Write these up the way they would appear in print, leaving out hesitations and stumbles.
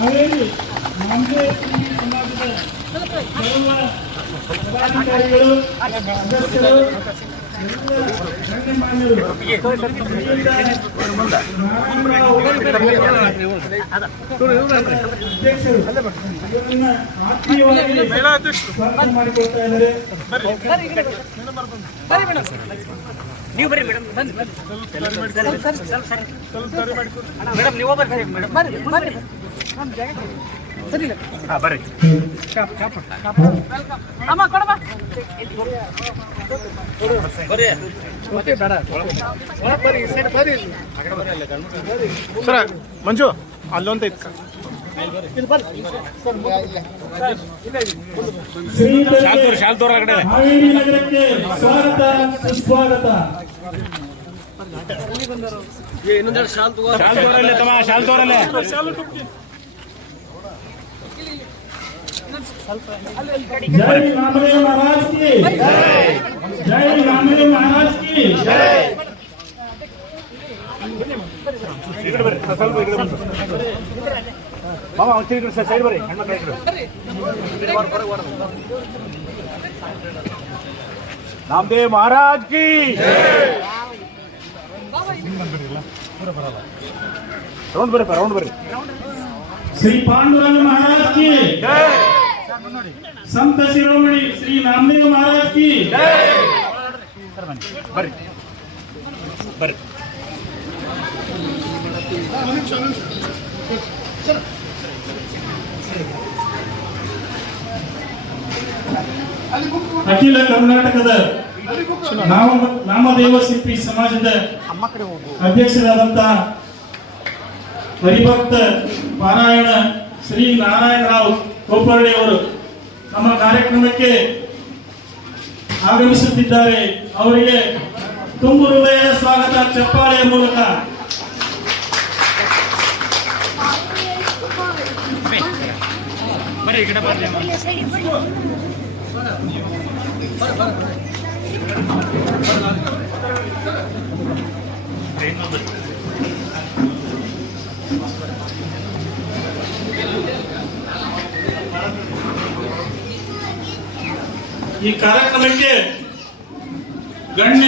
ಹಾವೇರಿ ನಾಮದೇವ ಸಮಾಜದ ಸರ್ವ ಪದಾಧಿಕಾರಿಗಳು ಸದಸ್ಯರು ಗಣ್ಯಮಾನ್ಯರು ಅಧ್ಯಕ್ಷರು ಇವರನ್ನ ಆತ್ಮೀಯವಾಗಿ ಸ್ವಾಗತ ಮಾಡಿಕೊಳ್ತಾ ಇದ್ದಾರೆ. ನೀವು ಬರ್ರಿ ಮೇಡಮ್, ಬನ್ನಿ ಮೇಡಮ್, ನೀವು ಬರ್ರಿ ಮೇಡಮ್, ಬರ್ರಿ ಸರಿ ಬರ್ರಿ. ಅಮ್ಮ ಕೊಡಮ್ಮ ಬರ್ರಿ ಸರ ಮಂಜು ಅಲ್ಲೊಂತ ಇತ್ತು ಹಾವೇರಿ ನಗರಕ್ಕೆ ಸ್ವಾಗತ ಸುಸ್ವಾಗತ. जय नामदेव महाराज की जय नामदेव महाराज की जय. नामदेव महाराज की रौंड बरे श्री पांडुरंग महाराज की जय. संत शिरोमणि श्री नामदेव महाराज की जय. ಅಖಿಲ ಕರ್ನಾಟಕದ ನಾಮದೇವ ಶಿಲ್ಪಿ ಸಮಾಜದ ಅಧ್ಯಕ್ಷರಾದಂತಹ ಹರಿಭಕ್ತ ಪಾರಾಯಣ ಶ್ರೀ ನಾರಾಯಣರಾವ್ ಕೋಪರ್ಡೆ ಅವರು ನಮ್ಮ ಕಾರ್ಯಕ್ರಮಕ್ಕೆ ಆಗಮಿಸುತ್ತಿದ್ದಾರೆ. ಅವರಿಗೆ ತುಂಬು ಹೃದಯದ ಸ್ವಾಗತ ಚಪ್ಪಾಳೆಯ ಮೂಲಕ. ಈ ಕಾರ್ಯಕ್ರಮಕ್ಕೆ ಗಣ್ಯ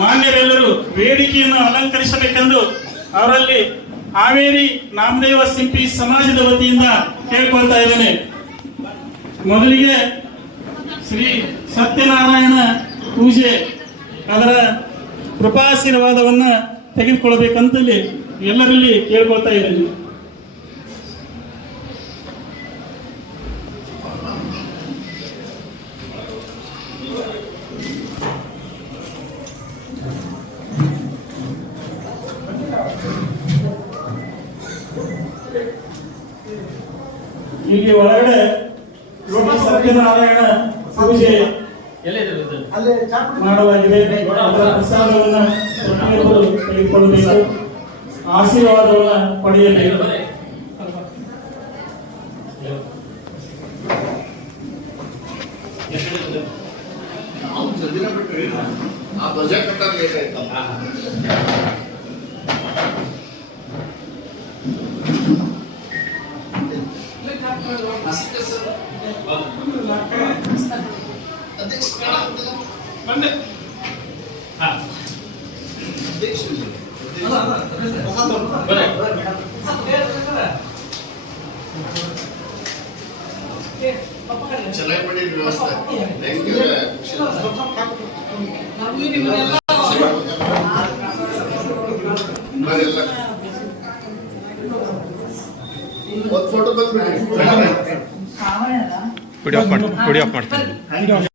ಮಾನ್ಯರೆಲ್ಲರೂ ವೇದಿಕೆಯನ್ನು ಅಲಂಕರಿಸಬೇಕೆಂದು ಅವರಲ್ಲಿ ಹಾವೇರಿ ನಾಮದೇವ ಶಿಲ್ಪಿ ಸಮಾಜದ ವತಿಯಿಂದ ಕೇಳಿಕೊಳ್ತಾ ಇದ್ದೇನೆ. ಮೊದಲಿಗೆ ಶ್ರೀ ಸತ್ಯನಾರಾಯಣ ಪೂಜೆ ಅದರ ಕೃಪಾಶೀರ್ವಾದವನ್ನ ತೆಗೆದುಕೊಳ್ಳಬೇಕಂತಲ್ಲಿ ಎಲ್ಲರಲ್ಲಿ ಕೇಳ್ಕೊಳ್ತಾ ಇದ್ದೇನೆ. ಹೀಗೆ ಒಳಗಡೆ ಸತ್ಯನಾರಾಯಣ ಪೂಜೆ ಮಾಡಲಾಗಿದೆ. ಅದರ ಪ್ರಸಾದವನ್ನು ಪ್ರತಿಯೊಬ್ಬರು ತೆಗೆದುಕೊಳ್ಳಬೇಕು, ಆಶೀರ್ವಾದವನ್ನು ಪಡೆಯಬೇಕು. चलाई पड़ी व्यवस्था थैंक यू ಒಂದು ಫೋಟೋ ಬಂದ್ಬಿಡಿ. ವಿಡಿಯೋ ಆಫ್ ಮಾಡ್ತೀನಿ.